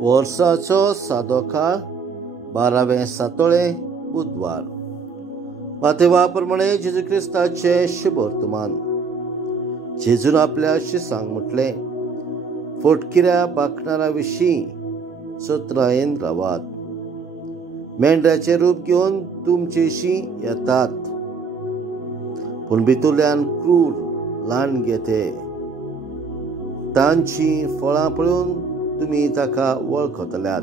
वर्साचो सादो काळ 12वें सातोळे बुधवार. मातेवा प्रमाणे जेजू क्रिस्ताचे शुभ वर्तमान. जेजून आपल्या शिसांक म्हटले, फोटकिऱ्या बाकणारा विशीं चतरायेन रावात. मेंढऱ्याचे रूप घेवन तुमचेशी येतात, पूण भितरल्यान क्रूर लांड घेते. तांची फळां पळोवन तुमी ताका वळखतल्यात.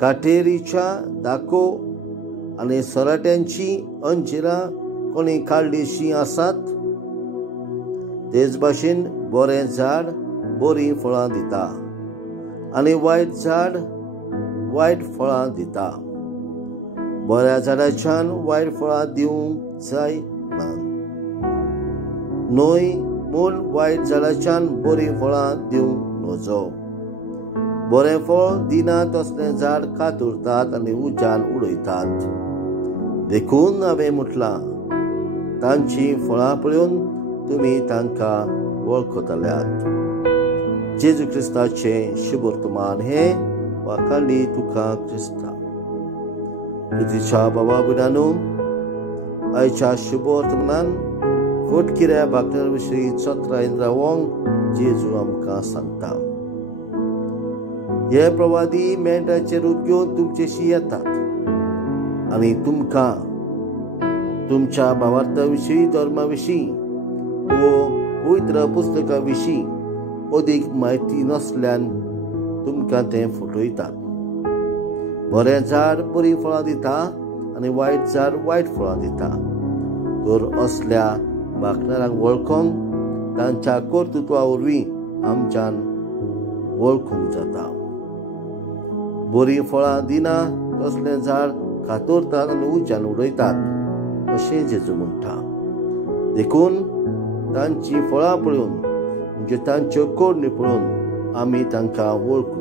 काटेरीच्या दाखो आनी सोराट्यांची अंजिरां कोणी काडलीशीं आसात. तेच भाशेन बरें झाड बरीं फळां दिता आनी वायट झाड वायट फळां दिता. बऱ्या झाडाच्यान वायट फळां दिवंक जाय ना, न्हय म्हूण वायट झाडाच्यान बरीं फळां दिवंक नजो. बरें फळ दिना तसलें झाड कातुरतात आनी उज्यान उडयतात. देखून हांवें म्हटलां, तांची फळां पळोवन तुमी तांकां वळखतल्यात. जेजू क्रिस्ताचें शुभ वर्तमान हे वाखाणली तुका क्रिस्ता. पृथ्वीच्या बाबा भयणांनो, आयच्या शुभ वर्तमानान फोटकिऱ्या बाकण्या विशीं चतरायेन रावंक जेजू आमकां सांगता. हे प्रवादी मेंढऱ्याचे रूप घेवन तुमचेशी येतात आनी तुमकां तुमच्या भावार्था विशीं, धर्मा विशीं वो पवित्र पुस्तका विशीं अदीक म्हायती नसल्यान तुमकां ते फटयतात. बरें झाड बरीं फळां दिता आनी वायट झाड वायट फळां दिता. तर असल्या बाकणारांक वळखोंक तांच्या कर्तृत्वा वरवीं आमच्यान वळखूंक जाता. बरीं फळां दिना तसलें झाड कातुरतात आनी उज्यान उडयतात अशें जेजू म्हणटा. देखून तांची फळां पळोवन म्हणजे तांच्यो कोडणी पळोवन आमी तांकां वळखूंक